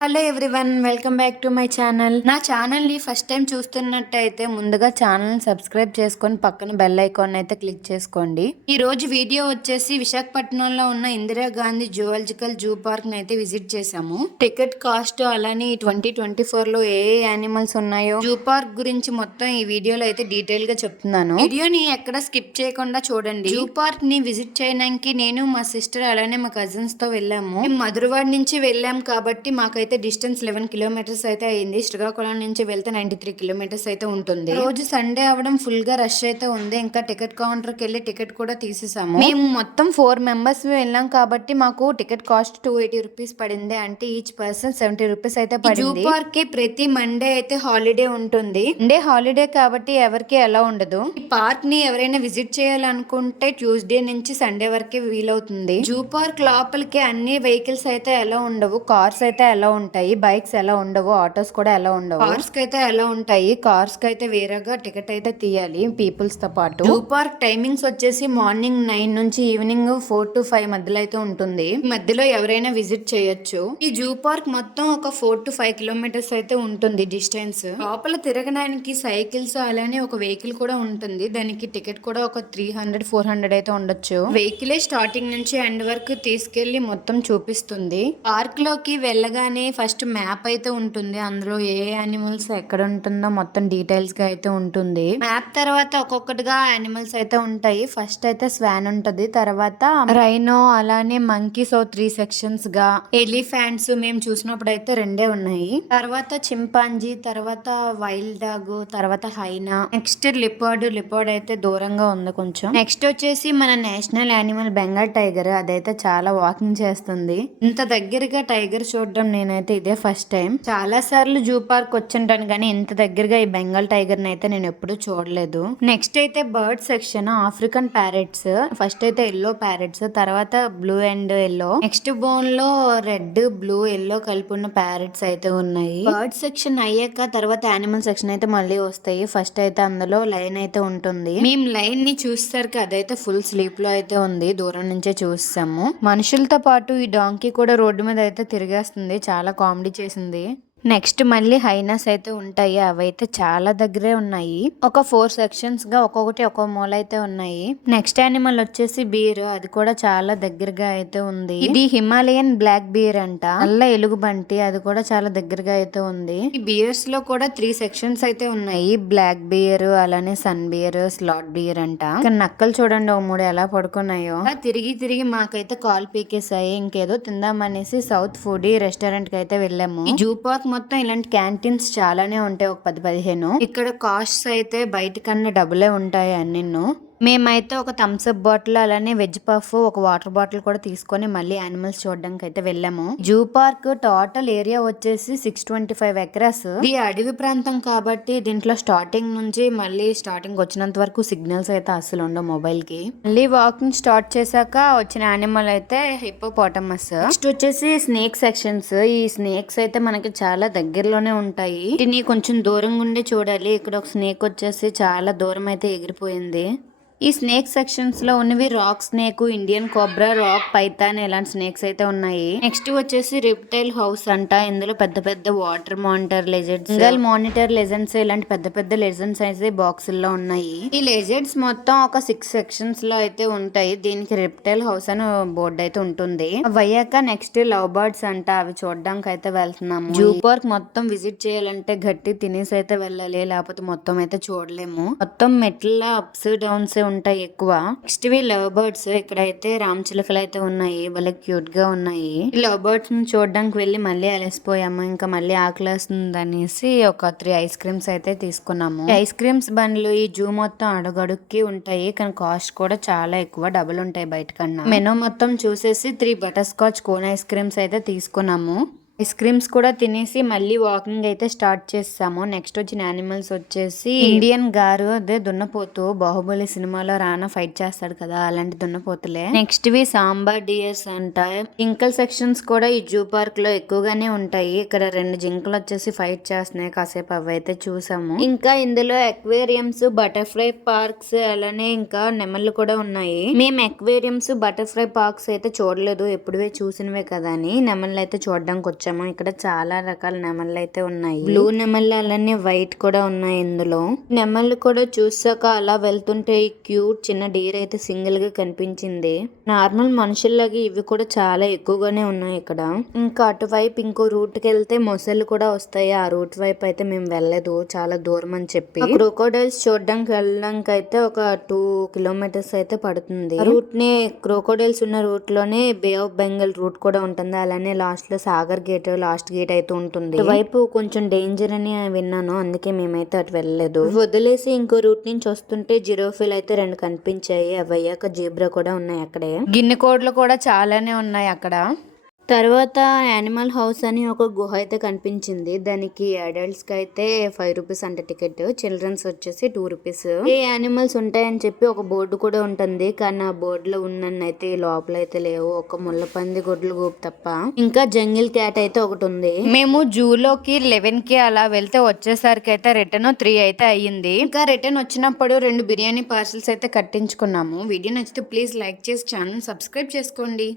Hello everyone welcome back to my channel. నా ఛానల్ని first time చూస్తున్నట్టయితే ముందుగా ఛానల్ని సబ్స్క్రైబ్ చేసుకొని పక్కన బెల్ ఐకాన్ అయితే క్లిక్ చేసుకోండి. ఈ రోజు వీడియో వచ్చేసి విశాఖపట్నంలో ఉన్న ఇందిరాగాంధీ జువాలజికల్ జూ పార్క్ అయితే విజిట్ చేశాము. టికెట్ కాస్ట్ అలానే ట్వంటీ ట్వంటీ ఫోర్లో ఏ ఏ యానిమల్స్ ఉన్నాయో జూ పార్క్ గురించి మొత్తం ఈ వీడియోలో అయితే డీటెయిల్గా చెప్తున్నాను. వీడియోని ఎక్కడ స్కిప్ చేయకుండా చూడండి. జూ పార్క్ని విజిట్ చేయడానికి నేను మా సిస్టర్ అలానే మా కజిన్స్తో వెళ్ళాము మధురవాడ నుంచి వెళ్ళాం కాబట్టి మాకైతే డిస్టెన్స్ లెవెన్ కిలోమీటర్స్ అయితే అయింది. శ్రీకాకుళం నుంచి వెళ్తే నైన్టీ త్రీ కిలోమీటర్స్ అయితే ఉంటుంది. రోజు సండే అవడం ఫుల్గా రష్ అయితే ఉంది. ఇంకా టికెట్ కౌంటర్కి వెళ్ళి టికెట్ కూడా తీసేసాము. మేము మొత్తం ఫోర్ మెంబర్స్ వెళ్ళాం కాబట్టి మాకు ticket cost two eighty rupees పడింది. అంటే ఈచ్ పర్సన్ సెవెంటీ రూపీస్ అయితే పడింది జూ పార్క్కి ప్రతి మండే అయితే హాలిడే ఉంటుంది. మండే హాలిడే కాబట్టి ఎవరికి ఎలా ఉండదు. ఈ పార్క్ని ఎవరైనా విజిట్ చేయాలనుకుంటే ట్యూస్డే నుంచి సండే వరకే వీలవుతుంది. జూ పార్క్ లోపలికి అన్ని వెహికల్స్ అయితే ఎలా ఉండవు. కార్స్ అయితే ఎలా ఉంటాయి? బైక్స్ ఎలా ఉండవు? ఆటోస్ కూడా ఎలా ఉండవు? కార్స్కి అయితే ఎలా ఉంటాయి? కార్స్కి అయితే వేరేగా టికెట్ అయితే తీయాలి పీపుల్స్తో పాటు. జూ పార్క్ టైమింగ్స్ వచ్చేసి మార్నింగ్ నైన్ నుంచి ఈవినింగ్ ఫోర్ టు ఫైవ్ మధ్యలో అయితే ఉంటుంది మధ్యలో ఎవరైనా విజిట్ చేయొచ్చు. ఈ జూ పార్క్ మొత్తం ఒక ఫోర్ టు ఫైవ్ కిలోమీటర్స్ అయితే ఉంటుంది డిస్టెన్స్. లోపల తిరగడానికి సైకిల్స్ అలానే ఒక వెహికల్ కూడా ఉంటుంది. దానికి టికెట్ కూడా ఒక త్రీ హండ్రెడ్ ఫోర్ హండ్రెడ్ అయితే ఉండొచ్చు. వెహికల్ స్టార్టింగ్ నుంచి ఎండ్ వరకు తీసుకెళ్ళి మొత్తం చూపిస్తుంది. పార్క్లోకి వెళ్ళగానే ఫస్ట్ మ్యాప్ అయితే ఉంటుంది. అందులో ఏ యానిమల్స్ ఎక్కడ ఉంటుందో మొత్తం డీటెయిల్స్గా అయితే ఉంటుంది. మ్యాప్ తర్వాత ఒక్కొక్కటిగా యానిమల్స్ అయితే ఉంటాయి. ఫస్ట్ అయితే స్వాన్ ఉంటది. తర్వాత రైనో అలానే మంకీస్ ఓ త్రీ సెక్షన్స్గా ఎలిఫాంట్స్ మేము చూసినప్పుడు అయితే రెండే ఉన్నాయి. తర్వాత చింపాంజీ తర్వాత వైల్డ్ డాగ్ తర్వాత హైనా. Next leopard. లిపర్డ్ అయితే దూరంగా ఉంది కొంచెం. నెక్స్ట్ వచ్చేసి మన నేషనల్ యానిమల్ బెంగాల్ టైగర్. అదైతే చాలా వాకింగ్ చేస్తుంది. ఇంత దగ్గరగా టైగర్ చూడడం నేను నేనైతే ఇదే ఫస్ట్ టైం. చాలా సార్లు జూ పార్క్ వచ్చింటాను కానీ ఇంత దగ్గరగా ఈ బెంగాల్ టైగర్ అయితే నేను ఎప్పుడూ చూడలేదు. నెక్స్ట్ అయితే bird section African parrots first అయితే ఎల్లో ప్యారెట్స్ తర్వాత బ్లూ అండ్ ఎల్లో. నెక్స్ట్ బోన్లో రెడ్ బ్లూ ఎల్లో కలిపి ఉన్న ప్యారెట్స్ అయితే ఉన్నాయి. బర్డ్ సెక్షన్ అయ్యాక తర్వాత యానిమల్ సెక్షన్ అయితే మళ్ళీ వస్తాయి. ఫస్ట్ అయితే అందులో లైన్ అయితే ఉంటుంది. మేము లైన్ని చూసేసరికి అదైతే ఫుల్ స్లీప్లో అయితే ఉంది. దూరం నుంచే చూసాము. మనుషులతో పాటు ఈ డాంకీ కూడా రోడ్డు మీద అయితే తిరిగేస్తుంది. చాలా కామెడీ చేసింది. నెక్స్ట్ మళ్ళీ హైనస్ అయితే ఉంటాయి. అవైతే చాలా దగ్గరే ఉన్నాయి. ఒక ఫోర్ సెక్షన్స్గా ఒక్కొక్కటి ఒక్కో మూల అయితే ఉన్నాయి. నెక్స్ట్ యానిమల్ వచ్చేసి బీర్. అది కూడా చాలా దగ్గరగా అయితే ఉంది. ఇది హిమాలయన్ బ్లాక్ బీర్ అంట. నల్ల ఎలుగుబంటి. అది కూడా చాలా దగ్గరగా అయితే ఉంది. ఈ బియర్స్లో కూడా త్రీ సెక్షన్స్ అయితే ఉన్నాయి. బ్లాక్ బియర్ అలానే సన్ బియర్ స్లాట్ బియర్ అంట. నక్కలు చూడండి ఓ మూడు ఎలా పడుకున్నాయో. తిరిగి తిరిగి మాకైతే కాల్ పీకేసాయి ఇంకేదో తిందామనేసి సౌత్ ఫుడ్ రెస్టారెంట్కి అయితే వెళ్ళాము. జూ పార్క్ మొత్తం ఇలాంటి క్యాంటీన్స్ చాలానే ఉంటాయి ఒక పది పదిహేను. ఇక్కడ కాస్ట్స్ అయితే బయట కన్నా డబులే ఉంటాయి అన్నిన్ను. మేమైతే ఒక థమ్స్ అప్ బాటిల్ అలానే వెజ్ పఫ్ ఒక వాటర్ బాటిల్ కూడా తీసుకొని మళ్ళీ యానిమల్స్ చూడడానికి అయితే వెళ్ళాము. జూ పార్క్ టోటల్ ఏరియా వచ్చేసి సిక్స్ ట్వంటీ ఫైవ్ ఎకరాస్. ఇది అడవి ప్రాంతం కాబట్టి దీంట్లో స్టార్టింగ్ నుంచి మళ్ళీ స్టార్టింగ్ వచ్చినంత వరకు సిగ్నల్స్ అయితే అసలు ఉండవు మొబైల్కి. మళ్ళీ వాకింగ్ స్టార్ట్ చేశాక వచ్చిన యానిమల్ అయితే హిప్పోపాటమస్ నెక్స్ట్ వచ్చేసి స్నేక్ సెక్షన్స్ ఈ స్నేక్స్ అయితే మనకి చాలా దగ్గరలోనే ఉంటాయి. వీటిని కొంచెం దూరంగా ఉండి చూడాలి. ఇక్కడ ఒక స్నేక్ వచ్చేసి చాలా దూరం అయితే ఎగిరిపోయింది. ఈ స్నేక్ సెక్షన్స్లో ఉన్నవి rock snake Indian cobra rock python ఇలాంటి స్నేక్స్ అయితే ఉన్నాయి. నెక్స్ట్ వచ్చేసి రిప్టైల్ హౌస్ అంట. ఇందులో పెద్ద పెద్ద water monitor lizards single monitor lizards ఇలాంటి పెద్ద పెద్ద లెజెండ్స్ అయితే బాక్స్లో ఉన్నాయి. ఈ లెజెండ్స్ మొత్తం ఒక సిక్స్ సెక్షన్స్లో అయితే ఉంటాయి. దీనికి రిప్టైల్ హౌస్ అని బోర్డు అయితే ఉంటుంది. అవి నెక్స్ట్ లవ్ బర్డ్స్ అంట. అవి చూడడానికి అయితే వెళ్తున్నాము. జూ పార్క్ మొత్తం విజిట్ చేయాలంటే గట్టి తినేసి అయితే వెళ్ళాలి. లేకపోతే మొత్తం అయితే చూడలేము. మొత్తం మెట్ల అప్స్ డౌన్స్ ఉంటాయి ఎక్కువ. Next we love birds. ఇక్కడైతే రామ్ చిలుకలు అయితే ఉన్నాయి. భలే క్యూట్గా ఉన్నాయి. ఈ లవ్ బర్డ్స్ని చూడడానికి వెళ్ళి మళ్ళీ అలసిపోయాము. ఇంకా మళ్ళీ ఆకలేస్తుంది అనేసి ఒక త్రీ ఐస్ క్రీమ్స్ అయితే తీసుకున్నాము. ఐస్ క్రీమ్స్ బండ్లు ఈ జూ మొత్తం అడుగడుక్కి ఉంటాయి. కానీ కాస్ట్ కూడా చాలా ఎక్కువ. డబుల్ ఉంటాయి బయట కన్నా మెనూ మొత్తం చూసేసి three butter scotch cone ice creams అయితే తీసుకున్నాము. ఐస్ క్రీమ్స్ కూడా తినేసి మళ్ళీ వాకింగ్ అయితే స్టార్ట్ చేసాము నెక్స్ట్ వచ్చిన యానిమల్స్ వచ్చేసి ఇండియన్ గారు అదే దున్నపోతు బాహుబలి సినిమాలో రానా ఫైట్ చేస్తాడు కదా అలాంటి దున్నపోతులే. నెక్స్ట్ వి సాంబార్ డియర్స్ అంట. జింకల్ సెక్షన్స్ కూడా ఈ జూ పార్క్లో ఎక్కువగానే ఉంటాయి. ఇక్కడ రెండు జింకలు వచ్చేసి ఫైట్ చేస్తున్నాయి. కాసేపు అవి అయితే చూసాము. ఇంకా ఇందులో అక్వేరియంస్ బటర్ఫ్లై పార్క్స్ అలానే ఇంకా నెమళ్ళు కూడా ఉన్నాయి. మేము అక్వేరియంస్ బటర్ఫ్లై పార్క్స్ అయితే చూడలేదు. ఎప్పుడువే చూసినవే కదా అని నెమళ్ళు అయితే చూడడానికి వచ్చాము. వచ్చాము ఇక్కడ చాలా రకాల నెమళ్ళు అయితే ఉన్నాయి. బ్లూ నెమళ్ళు అలానే వైట్ కూడా ఉన్నాయి ఇందులో. నెమళ్ళు కూడా చూసాక అలా వెళ్తుంటే క్యూట్ చిన్న డీర్ అయితే సింగిల్గా కనిపించింది. నార్మల్ మనుషుల్లాగే ఇవి కూడా చాలా ఎక్కువగానే ఉన్నాయి ఇక్కడ. ఇంకా అటువైపు ఇంకో రూట్కి వెళ్తే మొసళ్ళు కూడా వస్తాయి. ఆ రూట్ వైపు అయితే మేము వెళ్ళలేదు చాలా దూరం అని చెప్పి. క్రోకోడైల్స్ చూడడానికి వెళ్ళడానికి అయితే ఒక టూ కిలోమీటర్స్ అయితే పడుతుంది. రూట్ని క్రోకోడైల్స్ ఉన్న రూట్లోనే బే ఆఫ్ బెంగాల్ రూట్ కూడా ఉంటుంది. అలానే లాస్ట్లో సాగర్ గేట్ లాస్ట్ గేట్ అయితే ఉంటుంది. వైపు కొంచెం డేంజర్ అని విన్నాను అందుకే మేమైతే అటు వెళ్ళలేదు. వదిలేసి ఇంకో రూట్ నుంచి వస్తుంటే జిరోఫిల్ అయితే రెండు కనిపించాయి. అవి అయ్యాక జీబ్రా కూడా ఉన్నాయి అక్కడే. గిన్నె కోడ్లు కూడా చాలానే ఉన్నాయి అక్కడ. తర్వాత యానిమల్ హౌస్ అని ఒక గుహ అయితే కనిపించింది. దానికి అడల్ట్స్కి అయితే ఫైవ్ రూపీస్ అంట టికెట్ చిల్డ్రన్స్ వచ్చేసి టూ రూపీస్ ఏ యానిమల్స్ ఉంటాయని చెప్పి ఒక బోర్డు కూడా ఉంటుంది. కానీ ఆ బోర్డు లో ఉన్నన్ని అయితే లోపల అయితే లేవు. ఒక ముళ్ళపంది గొడ్లు గోపు తప్ప. ఇంకా జంగిల్ క్యాట్ అయితే ఒకటి ఉంది. మేము జూలోకి లెవెన్కి అలా వెళ్తే వచ్చేసరికి అయితే రిటర్న్ త్రీ అయితే అయ్యింది. ఇంకా రిటర్న్ వచ్చినప్పుడు రెండు బిర్యానీ పార్సల్స్ అయితే కట్టించుకున్నాము. వీడియో నచ్చితే ప్లీజ్ లైక్ చేసి ఛానల్ సబ్స్క్రైబ్ చేసుకోండి.